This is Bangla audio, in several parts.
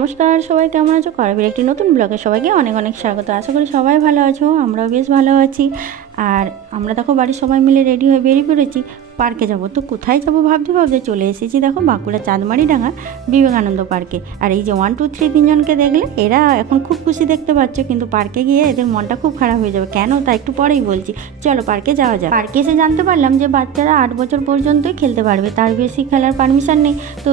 নমস্কার, সবাই কেমন আছো? করবীর একটি নতুন ব্লগে সবাইকে অনেক অনেক স্বাগত। আশা করি সবাই ভালো আছো, আমরাও বেশ ভালো আছি। আর আমরা দেখো বাড়ির সবাই মিলে রেডি হয়ে বেরিয়ে পড়েছি। পার্কে যাব, তো কোথায় যাব ভাবতে ভাবতে চলে এসেছি দেখো বাঁকুড়া চাঁদমারিডাঙ্গা বিবেকানন্দ পার্কে। আর এই যে 1 2 3 তিনজনকে দেখলে এরা এখন খুব খুশি দেখতে পাচ্ছ, কিন্তু পার্কে গিয়ে এদের মনটা খুব খারাপ হয়ে যাবে। কেন তা একটু পরেই বলছি, চলো পার্কে যাওয়া যায়। পার্কে এসে জানতে পারলাম যে বাচ্চারা 8 বছর পর্যন্তই খেলতে পারবে, তার বেশি খেলার পারমিশন নেই। তো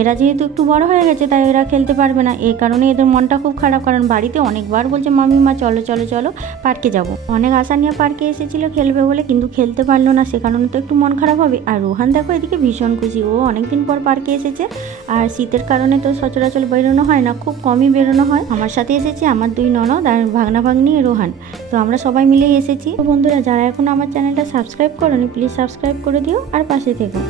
এরা যেহেতু একটু বড় হয়ে গেছে তাই এরা খেলতে পারবে না, এই কারণে এদের মনটা খুব খারাপ। কারণ বাড়িতে অনেকবার বলছে মামিমা চলো চলো চলো পার্কে যাব। অনেক আশা নিয়ে পার্কে এসেছিল খেলবে বলে, কিন্তু খেলতে পারলো না, সে কারণে তো একটু মন খারাপ হবে। আর রোহান দেখো এদিকে ভীষণ খুশি, ও অনেকদিন পর পার্কে এসেছে। আর শীতের কারণে তো সচরাচর বেরোনো হয় না, খুব কমই বেরোনো হয়। আমার সাথে এসেছে আমার 2 ননদ আর ভাগনা ভাগ্নি রোহান, তো আমরা সবাই মিলেই এসেছি। তো বন্ধুরা, যারা এখন আমার চ্যানেলটা সাবস্ক্রাইব করোনি প্লিজ সাবস্ক্রাইব করে দিও আর পাশে থেকো।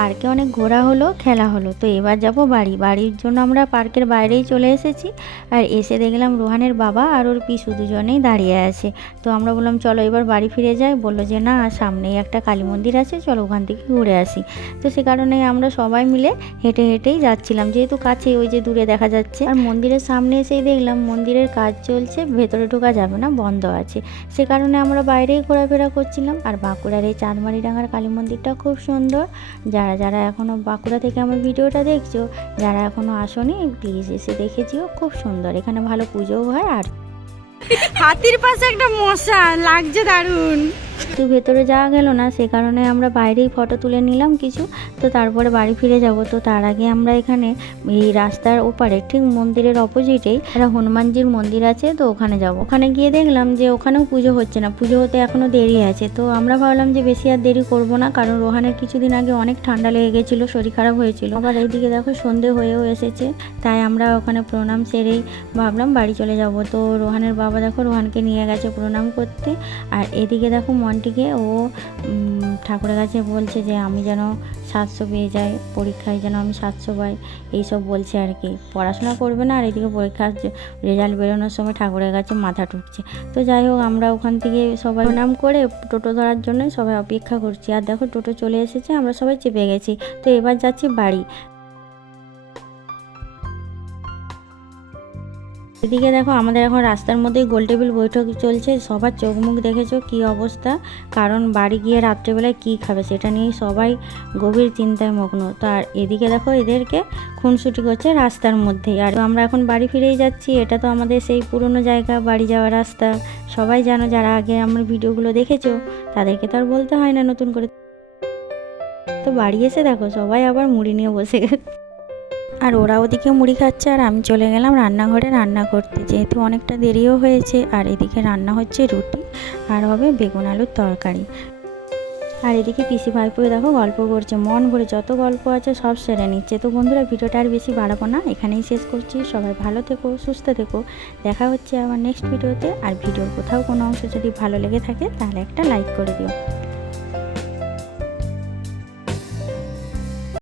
পার্কে অনেক ঘোরা হলো, খেলা হলো, তো এবার যাব বাড়ির জন্য আমরা পার্কের বাইরেই চলে এসেছি। আর এসে দেখলাম রোহানের বাবা আর ওর পিসু দুজনেই দাঁড়িয়ে আছে। তো আমরা বললাম চলো এবার বাড়ি ফিরে যাই। বললো যে না, সামনেই একটা কালী মন্দির আছে, চলো ওখান থেকে ঘুরে আসি। তো সে কারণে আমরা সবাই মিলে হেঁটে হেঁটেই যাচ্ছিলাম, যেহেতু কাছে ওই যে দূরে দেখা যাচ্ছে। আর মন্দিরের সামনে এসেই দেখলাম মন্দিরের কাজ চলছে, ভেতরে ঢোকা যাবে না, বন্ধ আছে। সে কারণে আমরা বাইরেই ঘোরাফেরা করছিলাম। আর বাঁকুড়ার এই চাঁদমারিডাঙ্গার কালী মন্দিরটা খুব সুন্দর। যারা এখনও বাঁকুড়া থেকে আমার ভিডিওটা দেখছো, যারা এখনও আসোনি প্লিজ এসে দেখে যেও, খুব সুন্দর, এখানে ভালো পুজোও হয়। আর হাতির পাশে একটা মশা লাগছে দারুণ। তো ভেতরে যাওয়া গেল না, সে কারণে আমরা বাইরেই ফটো তুলে নিলাম কিছু। তো তারপরে বাড়ি ফিরে যাব। তো তার আগে আমরা এখানে এই রাস্তার ওপারে ঠিক মন্দিরের অপোজিটেই একটা হনুমানজির মন্দির আছে, তো ওখানে যাব। ওখানে গিয়ে দেখলাম যে ওখানেও পুজো হচ্ছে না, পুজো হতে এখনও দেরি আছে। তো আমরা ভাবলাম যে বেশি আর দেরি করব না, কারণ রোহানের কিছুদিন আগে অনেক ঠান্ডা লেগে গেছিলো, শরীর খারাপ হয়েছিল। আবার এইদিকে দেখো সন্ধে হয়েও এসেছে, তাই আমরা ওখানে প্রণাম সেরেই ভাবলাম বাড়ি চলে যাব। তো রোহানের বাবা দেখো রোহানকে নিয়ে গেছে প্রণাম করতে। আর এদিকে দেখো মনটিকে ও ঠাকুরের কাছে বলছে যে আমি যেন 700 পেয়ে যাই, পরীক্ষায় যেন আমি 700 পাই, এইসব বলছে আর কি। পড়াশোনা করবে না, আর এদিকে পরীক্ষার রেজাল্ট বেরোনোর সময় ঠাকুরের কাছে মাথা ঠুকছে। তো যাই হোক, আমরা ওখান থেকে সবাই প্রণাম করে টোটো ধরার জন্য সবাই অপেক্ষা করছি। আর দেখো টোটো চলে এসেছে, আমরা সবাই চেপে গেছি। তো এবার যাচ্ছি বাড়ি। এদিকে দেখো আমাদের এখন রাস্তার মধ্যেই গোল টেবিল বৈঠক চলছে, সবার চোখ মুখ দেখেছো কি অবস্থা, কারণ বাড়ি গিয়ে রাত্রেবেলায় কি খাবে সেটা নিয়ে সবাই গভীর চিন্তায় মগ্ন। তো আর এদিকে দেখো এদেরকে খুনসুটি করছে রাস্তার মধ্যেই। আর আমরা এখন বাড়ি ফিরেই যাচ্ছি, এটা তো আমাদের সেই পুরনো জায়গা, বাড়ি যাওয়ার রাস্তা। সবাই জানো, যারা আগে আমার ভিডিওগুলো দেখেছো তাদেরকে তো আর বলতে হয় না নতুন করে। তো বাড়ি এসে দেখো সবাই আবার মুড়ি নিয়ে বসে গেছে, আর ওরা ওদিকে মুড়ি খাচ্ছে আর আমি চলে গেলাম রান্নাঘরে রান্না করতে, যেহেতু অনেকটা দেরিও হয়েছে। আর এদিকে রান্না হচ্ছে রুটি আর হবে বেগুন আলুর তরকারি। আর এদিকে পিসি ভাইপো দেখো গল্প করছে, মন ভরে যত গল্প আছে সব সেরে নিচ্ছে। তো বন্ধুরা, ভিডিওটা আর বেশি বাড়াবো না, এখানেই শেষ করছি। সবাই ভালো থেকো, সুস্থ থেকো, দেখা হচ্ছে আবার নেক্সট ভিডিওতে। আর ভিডিওর কোথাও কোনো অংশ যদি ভালো লেগে থাকে তাহলে একটা লাইক করে দিও।